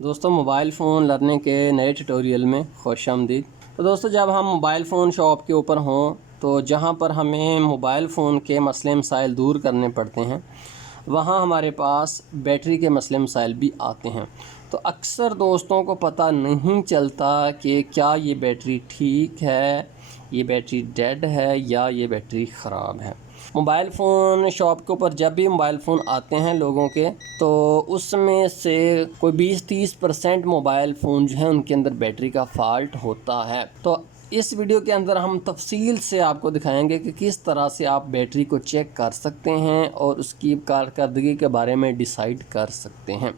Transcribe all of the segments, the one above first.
दोस्तों mobile phone learning के नए ट्यूटोरियल में खुशामदीद। तो दोस्तों जब हम मोबाइल फ़ोन शॉप के ऊपर हों तो जहाँ पर हमें मोबाइल फ़ोन के मसले मसाइल दूर करने पड़ते हैं वहाँ हमारे पास बैटरी के मसले मसाइल भी आते हैं। तो अक्सर दोस्तों को पता नहीं चलता कि क्या ये बैटरी ठीक है, ये बैटरी डेड है या ये बैटरी ख़राब है। मोबाइल फ़ोन शॉप के ऊपर जब भी मोबाइल फ़ोन आते हैं लोगों के, तो उसमें से कोई 20-30% मोबाइल फ़ोन जो है उनके अंदर बैटरी का फ़ाल्ट होता है। तो इस वीडियो के अंदर हम तफसील से आपको दिखाएंगे कि किस तरह से आप बैटरी को चेक कर सकते हैं और उसकी कारकर्दगी के बारे में डिसाइड कर सकते हैं।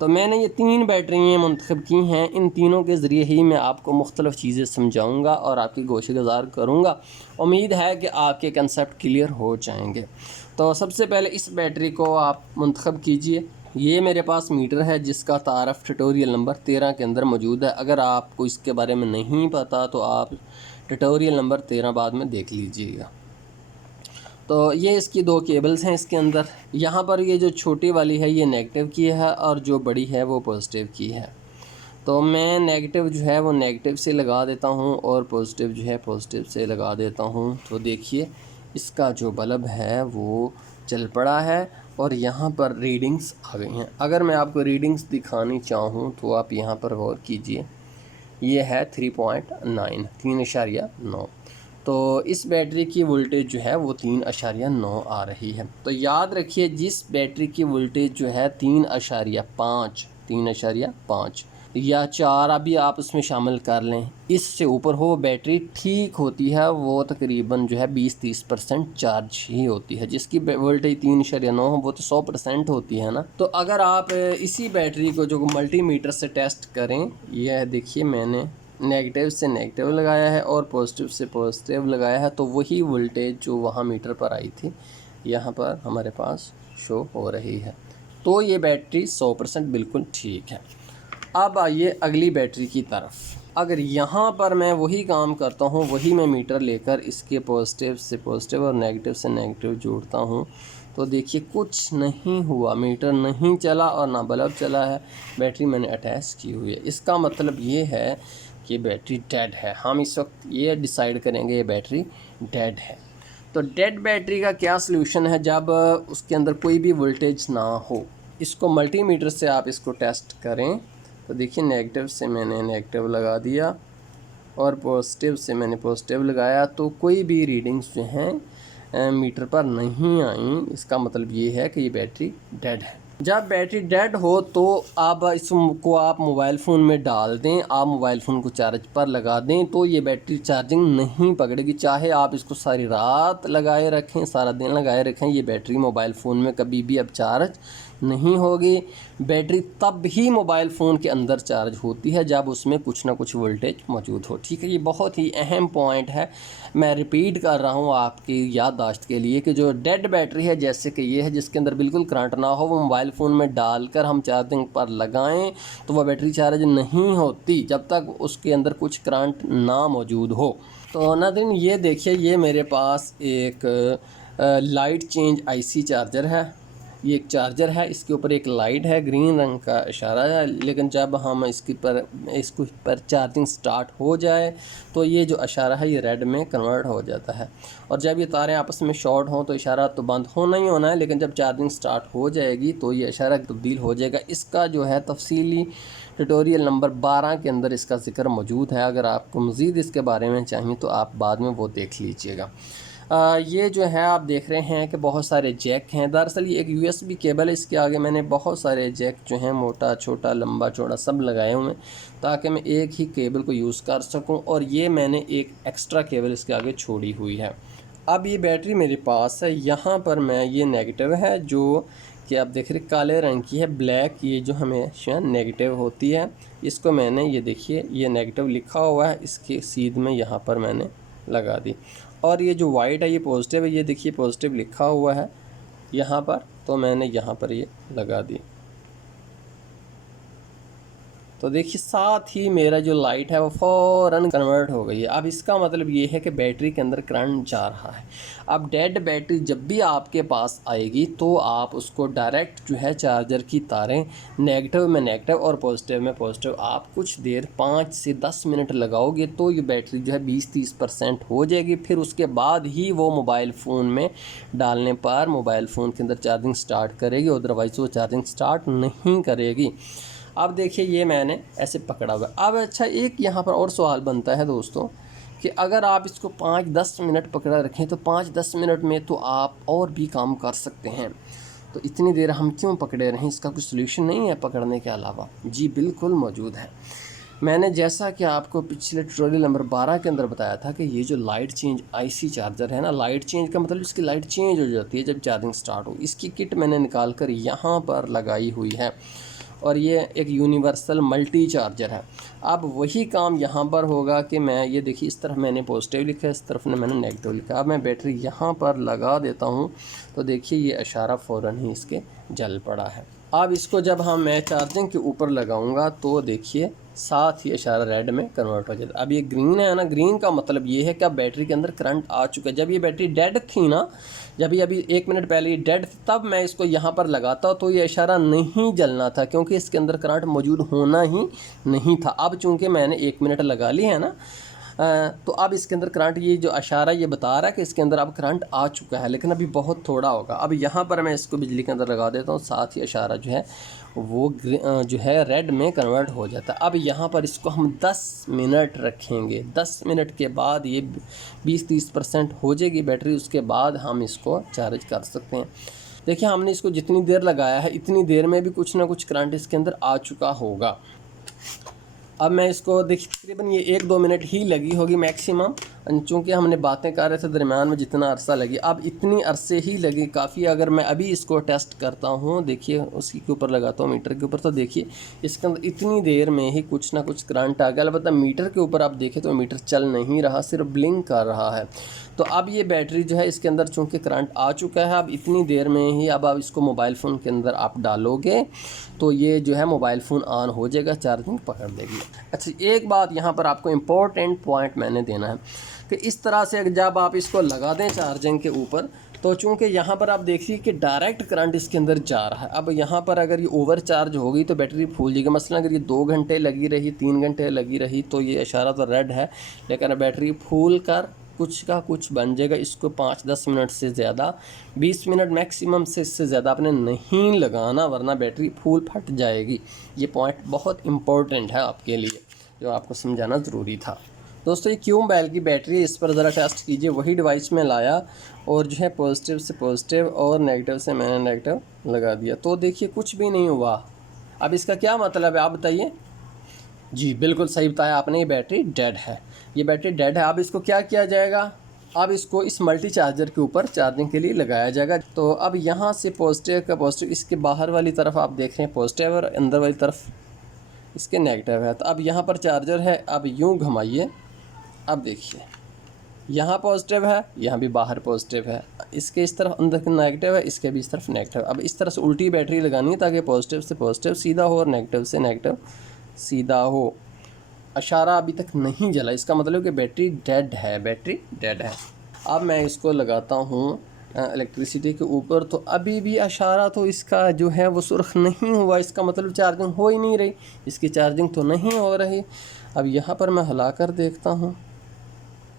तो मैंने ये 3 बैटरियाँ मुंतखब की हैं। इन तीनों के ज़रिए ही मैं आपको मुख्तलिफ़ चीज़ें समझाऊंगा और आपकी गोशगुज़ार करूंगा। उम्मीद है कि आपके कंसेप्ट क्लियर हो जाएंगे। तो सबसे पहले इस बैटरी को आप मुंतखब कीजिए। ये मेरे पास मीटर है जिसका तारफ़ ट्यूटोरियल नंबर 13 के अंदर मौजूद है। अगर आपको इसके बारे में नहीं पता तो आप ट्यूटोरियल नंबर 13 बाद में देख लीजिएगा। तो ये इसकी 2 केबल्स हैं इसके अंदर। यहाँ पर ये जो छोटी वाली है ये नेगेटिव की है और जो बड़ी है वो पॉजिटिव की है। तो मैं नेगेटिव जो है वो नेगेटिव से लगा देता हूँ और पॉजिटिव जो है पॉजिटिव से लगा देता हूँ। तो देखिए इसका जो बल्ब है वो चल पड़ा है और यहाँ पर रीडिंग्स आ गई हैं। अगर मैं आपको रीडिंग्स दिखानी चाहूँ तो आप यहाँ पर गौर कीजिए, ये है 3.9 3.9। तो इस बैटरी की वोल्टेज जो है वो 3.9 आ रही है। तो याद रखिए जिस बैटरी की वोल्टेज जो है 3.5 या 4 अभी आप उसमें शामिल कर लें, इससे ऊपर हो वो बैटरी ठीक होती है। वो तकरीबन जो है 20-30% चार्ज ही होती है। जिसकी वोल्टेज 3.9 हो वो तो 100% होती है ना। तो अगर आप इसी बैटरी को जो मल्टीमीटर से टेस्ट करें, यह देखिए मैंने नेगेटिव से नेगेटिव लगाया है और पॉजिटिव से पॉजिटिव लगाया है, तो वही वोल्टेज जो वहाँ मीटर पर आई थी यहाँ पर हमारे पास शो हो रही है। तो ये बैटरी 100% बिल्कुल ठीक है। अब आइए अगली बैटरी की तरफ। अगर यहाँ पर मैं वही काम करता हूँ, वही मैं मीटर लेकर इसके पॉजिटिव से पॉजिटिव और नेगेटिव से नेगेटिव जोड़ता हूँ, तो देखिए कुछ नहीं हुआ, मीटर नहीं चला और ना बल्ब चला है। बैटरी मैंने अटैच की हुई है। इसका मतलब ये है कि बैटरी डेड है। हम इस वक्त ये डिसाइड करेंगे ये बैटरी डेड है। तो डेड बैटरी का क्या सलूशन है? जब उसके अंदर कोई भी वोल्टेज ना हो, इसको मल्टीमीटर से आप इसको टेस्ट करें। तो देखिए नेगेटिव से मैंने नेगेटिव लगा दिया और पॉजिटिव से मैंने पॉजिटिव लगाया, तो कोई भी रीडिंग्स जो हैं मीटर पर नहीं आई। इसका मतलब ये है कि ये बैटरी डेड है। जब बैटरी डेड हो तो आप इसको आप मोबाइल फ़ोन में डाल दें, आप मोबाइल फ़ोन को चार्ज पर लगा दें, तो ये बैटरी चार्जिंग नहीं पकड़ेगी। चाहे आप इसको सारी रात लगाए रखें, सारा दिन लगाए रखें, ये बैटरी मोबाइल फ़ोन में कभी भी अब चार्ज नहीं होगी। बैटरी तब ही मोबाइल फ़ोन के अंदर चार्ज होती है जब उसमें कुछ ना कुछ वोल्टेज मौजूद हो। ठीक है, ये बहुत ही अहम पॉइंट है। मैं रिपीट कर रहा हूँ आपकी याददाश्त के लिए कि जो डेड बैटरी है, जैसे कि ये है जिसके अंदर बिल्कुल करंट ना हो, वो मोबाइल फ़ोन में डालकर हम चार्जिंग पर लगाएं तो वह बैटरी चार्ज नहीं होती जब तक उसके अंदर कुछ करंट ना मौजूद हो। तो नाज़रीन ये देखिए, ये मेरे पास एक लाइट चेंज आईसी चार्जर है। ये एक चार्जर है, इसके ऊपर एक लाइट है, ग्रीन रंग का इशारा है। लेकिन जब हम इसको पर चार्जिंग स्टार्ट हो जाए तो ये जो इशारा है ये रेड में कन्वर्ट हो जाता है। और जब ये तारें आपस में शॉर्ट हों तो इशारा तो बंद होना ही होना है, लेकिन जब चार्जिंग स्टार्ट हो जाएगी तो ये इशारा तब्दील हो जाएगा। इसका जो है तफसीली ट्यूटोरियल नंबर 12 के अंदर इसका ज़िक्र मौजूद है। अगर आपको मज़ीद इसके बारे में चाहिए तो आप बाद में वो देख लीजिएगा। ये जो है आप देख रहे हैं कि बहुत सारे जैक हैं। दरअसल ये एक यूएसबी केबल है। इसके आगे मैंने बहुत सारे जैक जो हैं, मोटा छोटा लंबा चौड़ा सब लगाए हुए हैं ताकि मैं एक ही केबल को यूज़ कर सकूं। और ये मैंने एक एक्स्ट्रा केबल इसके आगे छोड़ी हुई है। अब ये बैटरी मेरे पास है। यहाँ पर मैं ये नेगेटिव है जो कि आप देख रहे काले रंग की है, ब्लैक, ये जो हमेशा नेगेटिव होती है। इसको मैंने ये देखिए ये नेगेटिव लिखा हुआ है, इसके सीध में यहाँ पर मैंने लगा दी। और ये जो वाइट है ये पॉजिटिव है, ये देखिए पॉजिटिव लिखा हुआ है यहाँ पर, तो मैंने यहाँ पर ये लगा दी। तो देखिए साथ ही मेरा जो लाइट है वो फ़ौरन कन्वर्ट हो गई है। अब इसका मतलब ये है कि बैटरी के अंदर करंट जा रहा है। अब डेड बैटरी जब भी आपके पास आएगी तो आप उसको डायरेक्ट जो है चार्जर की तारें नेगेटिव में नेगेटिव और पॉजिटिव में पॉजिटिव आप कुछ देर 5 से 10 मिनट लगाओगे तो ये बैटरी जो है 20-30% हो जाएगी। फिर उसके बाद ही वो मोबाइल फ़ोन में डालने पर मोबाइल फ़ोन के अंदर चार्जिंग स्टार्ट करेगी, अदरवाइज़ वो चार्जिंग स्टार्ट नहीं करेगी। अब देखिए ये मैंने ऐसे पकड़ा हुआ। अब अच्छा एक यहाँ पर और सवाल बनता है दोस्तों कि अगर आप इसको 5-10 मिनट पकड़ा रखें तो 5-10 मिनट में तो आप और भी काम कर सकते हैं, तो इतनी देर हम क्यों पकड़े रहें? इसका कोई सलूशन नहीं है पकड़ने के अलावा? जी बिल्कुल मौजूद है। मैंने जैसा कि आपको पिछले ट्यूटोरियल नंबर 12 के अंदर बताया था कि ये जो लाइट चेंज आईसी चार्जर है ना, लाइट चेंज का मतलब इसकी लाइट चेंज हो जाती है जब चार्जिंग स्टार्ट हो। इसकी किट मैंने निकाल कर यहाँ पर लगाई हुई है और ये एक यूनिवर्सल मल्टी चार्जर है। अब वही काम यहाँ पर होगा कि मैं ये देखिए इस तरफ मैंने पॉजिटिव लिखा है, इस तरफ मैंने नेगेटिव लिखा। अब मैं बैटरी यहाँ पर लगा देता हूँ तो देखिए ये इशारा फ़ौरन ही इसके जल पड़ा है। अब इसको जब मैं चार्जिंग के ऊपर लगाऊंगा तो देखिए साथ ही इशारा रेड में कन्वर्ट हो जाता है। अब ये ग्रीन है ना, ग्रीन का मतलब ये है कि अब बैटरी के अंदर करंट आ चुका है। जब ये बैटरी डेड थी ना, जब ये अभी 1 मिनट पहले ये डेड थी, तब मैं इसको यहाँ पर लगाता तो ये इशारा नहीं जलना था क्योंकि इसके अंदर करंट मौजूद होना ही नहीं था। अब चूँकि मैंने 1 मिनट लगा ली है ना, तो अब इसके अंदर करंट ये जो इशारा ये बता रहा है कि इसके अंदर अब करंट आ चुका है, लेकिन अभी बहुत थोड़ा होगा। अब यहाँ पर मैं इसको बिजली के अंदर लगा देता हूँ, साथ ही इशारा जो है वो जो है रेड में कन्वर्ट हो जाता है। अब यहाँ पर इसको हम 10 मिनट रखेंगे। 10 मिनट के बाद ये 20-30% हो जाएगी बैटरी, उसके बाद हम इसको चार्ज कर सकते हैं। देखिए हमने इसको जितनी देर लगाया है इतनी देर में भी कुछ ना कुछ करंट इसके अंदर आ चुका होगा। अब मैं इसको देखिए तकरीबन ये 1-2 मिनट ही लगी होगी मैक्सिमम, चूँकि हमने बातें कर रहे थे दरमियान में जितना अरसा लगी, अब इतनी अरसे ही लगी काफ़ी। अगर मैं अभी इसको टेस्ट करता हूँ, देखिए उसी के ऊपर लगाता हूँ मीटर के ऊपर, तो देखिए इसके अंदर इतनी देर में ही कुछ ना कुछ करंट आ गया। अलबत्ता मीटर के ऊपर आप देखें तो मीटर चल नहीं रहा, सिर्फ ब्लिंक कर रहा है। तो अब ये बैटरी जो है इसके अंदर चूँकि करंट आ चुका है, अब इतनी देर में ही अब आप इसको मोबाइल फ़ोन के अंदर आप डालोगे तो ये जो है मोबाइल फ़ोन ऑन हो जाएगा, चार्जिंग पकड़ लेगी। अच्छा एक बात यहाँ पर आपको इम्पोर्टेंट पॉइंट मैंने देना है कि इस तरह से जब आप इसको लगा दें चार्जिंग के ऊपर, तो चूँकि यहाँ पर आप देखिए कि डायरेक्ट करंट इसके अंदर जा रहा है। अब यहाँ पर अगर ये ओवर चार्ज होगी तो बैटरी फूल जाएगी। मसलन अगर ये 2 घंटे लगी रही, 3 घंटे लगी रही तो ये इशारा तो रेड है, लेकिन बैटरी फूल कर कुछ का कुछ बन जाएगा। इसको 5-10 मिनट से ज़्यादा, 20 मिनट मैक्सिमम से इससे ज़्यादा आपने नहीं लगाना, वरना बैटरी फूल फट जाएगी। ये पॉइंट बहुत इम्पोर्टेंट है आपके लिए, जो आपको समझाना ज़रूरी था। दोस्तों ये क्यों मोबाइल की बैटरी, इस पर ज़रा टेस्ट कीजिए। वही डिवाइस में लाया और जो है पॉजिटिव से पॉजिटिव और नेगेटिव से मैंने नेगेटिव लगा दिया, तो देखिए कुछ भी नहीं हुआ। अब इसका क्या मतलब है आप बताइए? जी बिल्कुल सही बताया आपने, ये बैटरी डेड है, ये बैटरी डेड है। अब इसको क्या किया जाएगा? अब इसको इस मल्टी चार्जर के ऊपर चार्जिंग के लिए लगाया जाएगा। तो अब यहाँ से पॉजिटिव का पॉजिटिव, इसके बाहर वाली तरफ आप देख रहे हैं पॉजिटिव और अंदर वाली तरफ इसके नेगेटिव है। तो अब यहाँ पर चार्जर है, अब यूँ घुमाइए, अब देखिए यहाँ पॉजिटिव है, यहाँ भी बाहर पॉजिटिव है, इसके इस तरफ अंदर नेगेटिव है, इसके भी इस तरफ नेगेटिव। अब इस तरह से उल्टी बैटरी लगानी है ताकि पॉजिटिव से पॉजिटिव सीधा हो और नेगेटिव से नेगेटिव सीधा हो। इशारा अभी तक नहीं जला, इसका मतलब कि बैटरी डेड है, बैटरी डेड है। अब मैं इसको लगाता हूँ इलेक्ट्रिसिटी के ऊपर, तो अभी भी इशारा तो इसका जो है वो सुर्ख नहीं हुआ, इसका मतलब चार्जिंग हो ही नहीं रही, इसकी चार्जिंग तो नहीं हो रही। अब यहाँ पर मैं हिला कर देखता हूँ,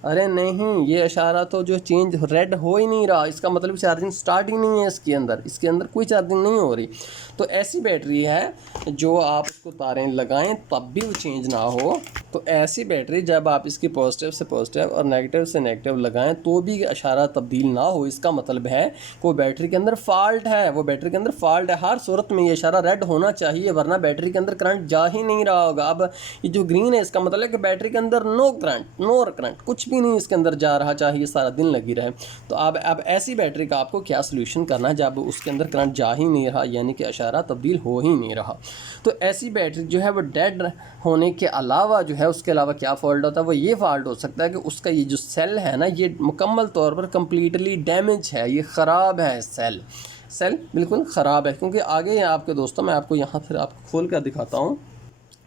अरे नहीं, ये इशारा तो जो चेंज रेड हो ही नहीं रहा, इसका मतलब चार्जिंग स्टार्ट ही नहीं है इसके अंदर कोई चार्जिंग नहीं हो रही। तो ऐसी बैटरी है जो आप इसको तारें लगाएं तब भी वो चेंज ना हो। तो ऐसी बैटरी जब आप इसकी पॉजिटिव से पॉजिटिव और नेगेटिव से नेगेटिव लगाएं तो भी इशारा तब्दील ना हो, इसका मतलब है वो बैटरी के अंदर फॉल्ट है, वो बैटरी के अंदर फॉल्ट है। हर सूरत में ये इशारा रेड होना चाहिए, वरना बैटरी के अंदर करंट जा ही नहीं रहा होगा। अब ये जो ग्रीन है इसका मतलब है कि बैटरी के अंदर नो करंट कुछ भी नहीं इसके अंदर जा रहा, चाहिए सारा दिन लगी रहे। तो अब ऐसी बैटरी का आपको क्या सोल्यूशन करना है जब उसके अंदर करंट जा ही नहीं रहा, यानी कि इशारा तब्दील हो ही नहीं रहा। तो ऐसी बैटरी जो है वो डेड होने के अलावा जो है उसके अलावा क्या फॉल्ट होता है, वो ये फॉल्ट हो सकता है कि उसका ये जो सेल है ना, ये मुकम्मल तौर पर कम्प्लीटली डैमेज है, ये ख़राब है, सेल बिल्कुल ख़राब है। क्योंकि आगे आपके दोस्तों मैं आपको यहाँ फिर आपको खोल कर दिखाता हूँ,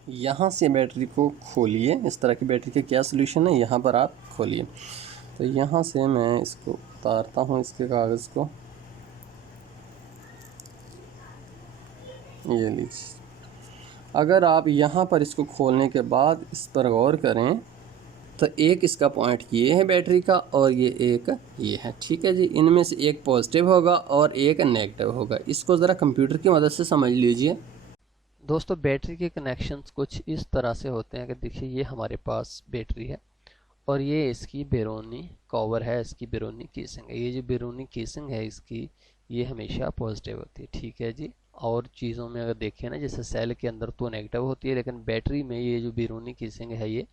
यहाँ से बैटरी को खोलिए। इस तरह की बैटरी का क्या सोल्यूशन है, यहाँ पर आप खोलिए। तो यहाँ से मैं इसको उतारता हूँ, इसके कागज़ को, ये लीजिए। अगर आप यहाँ पर इसको खोलने के बाद इस पर गौर करें तो एक इसका पॉइंट ये है बैटरी का और ये एक ये है, ठीक है जी। इनमें से एक पॉजिटिव होगा और एक नेगेटिव होगा। इसको ज़रा कंप्यूटर की मदद से समझ लीजिए। दोस्तों बैटरी के कनेक्शंस कुछ इस तरह से होते हैं कि देखिए ये हमारे पास बैटरी है और ये इसकी बैरूनी कवर है, इसकी बैरूनी केसिंग है। ये जो बैरूनी केसिंग है इसकी, ये हमेशा पॉजिटिव होती है, ठीक है जी। और चीज़ों में अगर देखें ना, जैसे सेल के अंदर तो नेगेटिव होती है, लेकिन बैटरी में ये जो बैरूनी केसिंग है ये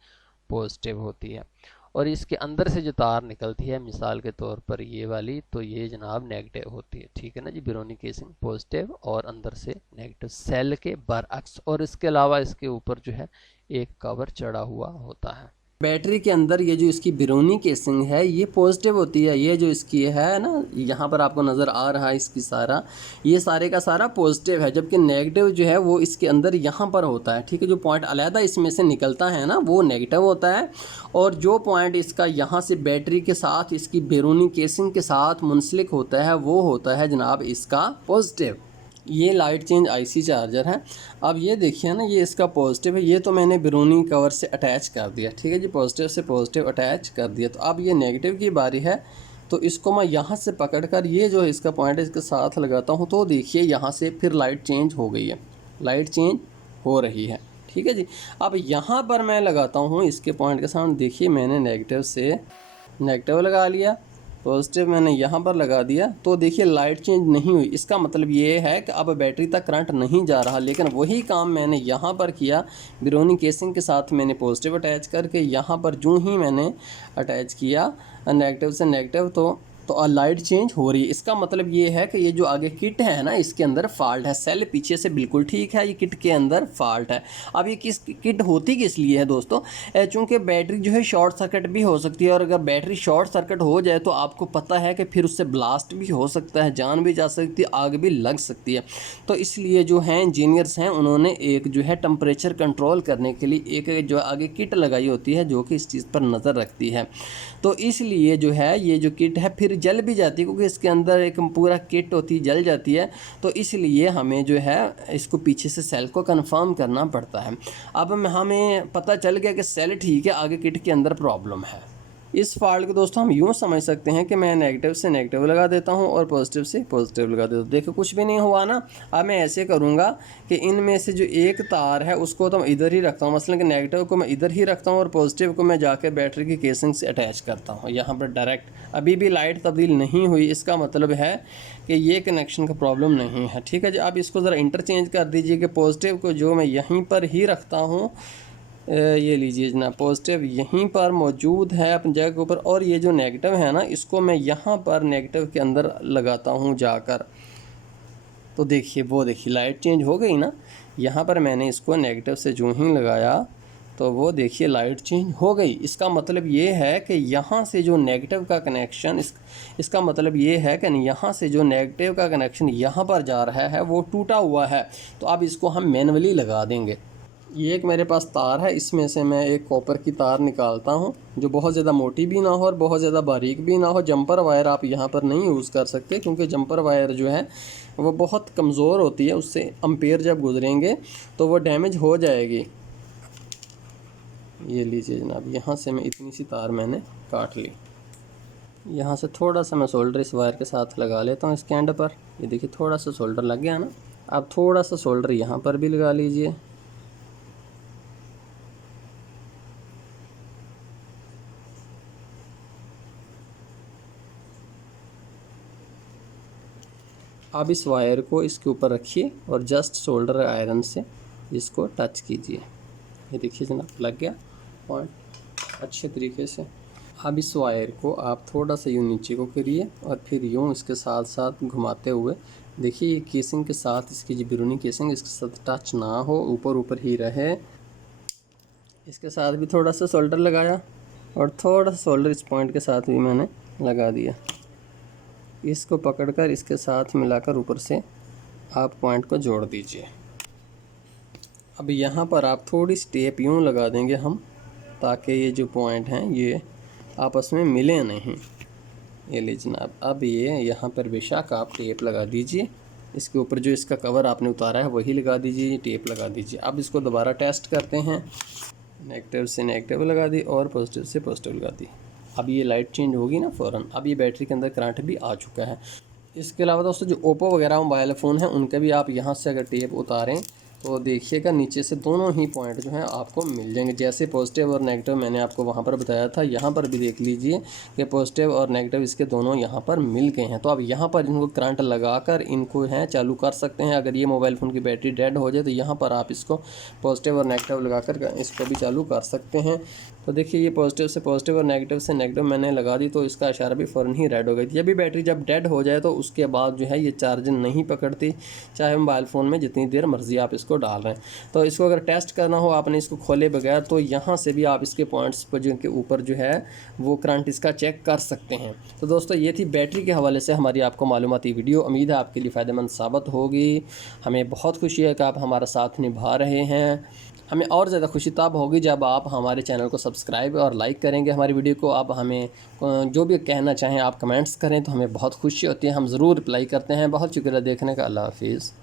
पॉजिटिव होती है। और इसके अंदर से जो तार निकलती है मिसाल के तौर पर ये वाली, तो ये जनाब नेगेटिव होती है, ठीक है ना जी। बैरूनी केसिंग पॉजिटिव और अंदर से नेगेटिव, सेल के बरअक्स। और इसके अलावा इसके ऊपर जो है एक कवर चढ़ा हुआ होता है। बैटरी के अंदर ये जो इसकी बैरूनी केसिंग है ये पॉजिटिव होती है। ये जो इसकी है ना, यहाँ पर आपको नज़र आ रहा है इसकी सारा, ये सारे का सारा पॉजिटिव है, जबकि नेगेटिव जो है वो इसके अंदर यहाँ पर होता है, ठीक है। जो पॉइंट अलहदा इसमें से निकलता है ना वो नेगेटिव होता है, और जो पॉइंट इसका यहाँ से बैटरी के साथ इसकी बैरूनी केसिंग के साथ मुंसलिक होता है वो होता है जनाब इसका पॉजिटिव। ये लाइट चेंज आईसी चार्जर है। अब ये देखिए ना, ये इसका पॉजिटिव है, ये तो मैंने बैरूनी कवर से अटैच कर दिया, ठीक है जी। पॉजिटिव से पॉजिटिव अटैच कर दिया। तो अब ये नेगेटिव की बारी है, तो इसको मैं यहाँ से पकड़कर ये जो इसका पॉइंट है इसके साथ लगाता हूँ, तो देखिए यहाँ से फिर लाइट चेंज हो गई है, लाइट चेंज हो रही है, ठीक है जी। अब यहाँ पर मैं लगाता हूँ इसके पॉइंट के सामने, देखिए मैंने नेगेटिव से नेगेटिव लगा लिया, पॉजिटिव मैंने यहाँ पर लगा दिया, तो देखिए लाइट चेंज नहीं हुई। इसका मतलब ये है कि अब बैटरी तक करंट नहीं जा रहा, लेकिन वही काम मैंने यहाँ पर किया, बैरूनी केसिंग के साथ मैंने पॉजिटिव अटैच करके यहाँ पर जो ही मैंने अटैच किया नेगेटिव से नेगेटिव, तो लाइट चेंज हो रही है। इसका मतलब ये है कि ये जो आगे किट है ना इसके अंदर फॉल्ट है। सेल पीछे से बिल्कुल ठीक है, ये किट के अंदर फॉल्ट है। अब ये किस किट होती किस लिए है दोस्तों, चूँकि बैटरी जो है शॉर्ट सर्किट भी हो सकती है, और अगर बैटरी शॉर्ट सर्किट हो जाए तो आपको पता है कि फिर उससे ब्लास्ट भी हो सकता है, जान भी जा सकती है, आग भी लग सकती है। तो इसलिए जो है इंजीनियर्स हैं उन्होंने एक जो है टेम्परेचर कंट्रोल करने के लिए एक जो आगे किट लगाई होती है जो कि इस चीज़ पर नज़र रखती है। तो इसलिए जो है ये जो किट है फिर जल भी जाती है, क्योंकि इसके अंदर एक पूरा किट होती है, जल जाती है। तो इसलिए हमें जो है इसको पीछे से सेल को कंफर्म करना पड़ता है। अब हमें पता चल गया कि सेल ठीक है, आगे किट के अंदर प्रॉब्लम है। इस फॉल्ट को दोस्तों हम यूँ समझ सकते हैं कि मैं नेगेटिव से नेगेटिव लगा देता हूँ और पॉजिटिव से पॉजिटिव लगा देता हूँ। देखो कुछ भी नहीं हुआ ना। अब मैं ऐसे करूँगा कि इनमें से जो एक तार है उसको तो मैं इधर ही रखता हूँ, मसलन कि नेगेटिव को मैं इधर ही रखता हूँ और पॉजिटिव को मैं जाकर बैटरी की केसिंग से अटैच करता हूँ यहाँ पर डायरेक्ट। अभी भी लाइट तब्दील नहीं हुई, इसका मतलब है कि ये कनेक्शन का प्रॉब्लम नहीं है, ठीक है जी। आप इसको ज़रा इंटरचेंज कर दीजिए कि पॉजिटिव को जो मैं यहीं पर ही रखता हूँ, ये लीजिए जनाब, पॉजिटिव यहीं पर मौजूद है अपनी जगह के ऊपर, और ये जो नेगेटिव है ना इसको मैं यहाँ पर नेगेटिव के अंदर लगाता हूँ जाकर। तो देखिए वो देखिए लाइट चेंज हो गई ना। यहाँ पर मैंने इसको नेगेटिव से जो ही लगाया तो वो देखिए लाइट चेंज हो गई। इसका मतलब ये है कि यहाँ से जो नेगेटिव का कनेक्शन इसका मतलब ये है कि यहाँ से जो नेगेटिव का कनेक्शन यहाँ पर जा रहा है वो टूटा हुआ है। तो अब इसको हम मैनुअली लगा देंगे। ये एक मेरे पास तार है, इसमें से मैं एक कॉपर की तार निकालता हूँ जो बहुत ज़्यादा मोटी भी ना हो और बहुत ज़्यादा बारीक भी ना हो। जंपर वायर आप यहाँ पर नहीं यूज़ कर सकते, क्योंकि जंपर वायर जो है वो बहुत कमज़ोर होती है, उससे एम्पेयर जब गुजरेंगे तो वो डैमेज हो जाएगी। ये लीजिए जनाब, यहाँ से मैं इतनी सी तार मैंने काट ली। यहाँ से थोड़ा सा मैं सोल्डर इस वायर के साथ लगा लेता हूँ इसके एंड पर। ये देखिए थोड़ा सा सोल्डर लग गया ना। अब थोड़ा सा सोल्डर यहाँ पर भी लगा लीजिए। अब इस वायर को इसके ऊपर रखिए और जस्ट सोल्डर आयरन से इसको टच कीजिए। ये देखिए जनाब लग गया पॉइंट अच्छे तरीके से। अब इस वायर को आप थोड़ा सा यूँ नीचे को करिए और फिर यूँ इसके साथ साथ घुमाते हुए देखिए ये केसिंग के साथ, इसकी जो बैरूनी केसिंग इसके साथ टच ना हो, ऊपर ऊपर ही रहे। इसके साथ भी थोड़ा सा सोल्डर लगाया और थोड़ा सा सोल्डर इस पॉइंट के साथ भी मैंने लगा दिया। इसको पकड़कर इसके साथ मिलाकर ऊपर से आप पॉइंट को जोड़ दीजिए। अब यहाँ पर आप थोड़ी सी टेप यूँ लगा देंगे हम, ताकि ये जो पॉइंट हैं ये आपस में मिले नहीं। ये लीजिए जनाब, अब ये यहाँ पर बेशक आप टेप लगा दीजिए, इसके ऊपर जो इसका कवर आपने उतारा है वही लगा दीजिए, टेप लगा दीजिए। अब इसको दोबारा टेस्ट करते हैं। नेगेटिव से नेगेटिव लगा दी और पॉजिटिव से पॉजिटिव लगा दी। अब ये लाइट चेंज होगी ना फ़ौरन। अब ये बैटरी के अंदर करंट भी आ चुका है। इसके अलावा दोस्तों जो ओप्पो वगैरह मोबाइल फ़ोन है उनके भी आप यहाँ से अगर टेप उतारें तो देखिएगा नीचे से दोनों ही पॉइंट जो हैं आपको मिल जाएंगे। जैसे पॉजिटिव और नेगेटिव मैंने आपको वहाँ पर बताया था, यहाँ पर भी देख लीजिए कि पॉजिटिव और नेगेटिव इसके दोनों यहाँ पर मिल गए हैं। तो अब यहाँ पर इनको करंट लगाकर इनको हैं चालू कर सकते हैं। अगर ये मोबाइल फ़ोन की बैटरी डेड हो जाए तो यहाँ पर आप इसको पॉजिटिव और नेगेटिव लगाकर इसको भी चालू कर सकते हैं। तो देखिए ये पॉजिटिव से पॉजिटिव और नेगेटिव से नेगेटिव मैंने लगा दी तो इसका इशारा भी फ़ौरन ही रेड हो गई थी। ये भी बैटरी जब डेड हो जाए तो उसके बाद जो है ये चार्ज नहीं पकड़ती, चाहे मोबाइल फ़ोन में जितनी देर मर्ज़ी आप इसको डाल रहे हैं। तो इसको अगर टेस्ट करना हो आपने इसको खोले बगैर तो यहाँ से भी आप इसके पॉइंट्स पर जिनके ऊपर जो है वो करंट इसका चेक कर सकते हैं। तो दोस्तों ये थी बैटरी के हवाले से हमारी आपको मालूमाती वीडियो। उम्मीद है आपके लिए फ़ायदेमंद साबित होगी। हमें बहुत खुशी है कि आप हमारा साथ निभा रहे हैं। हमें और ज़्यादा खुशी तब होगी जब आप हमारे चैनल को सब्सक्राइब और लाइक करेंगे हमारी वीडियो को। आप हमें जो भी कहना चाहें आप कमेंट्स करें तो हमें बहुत खुशी होती है, हम ज़रूर रिप्लाई करते हैं। बहुत शुक्रिया देखने का। अल्लाह हाफिज़।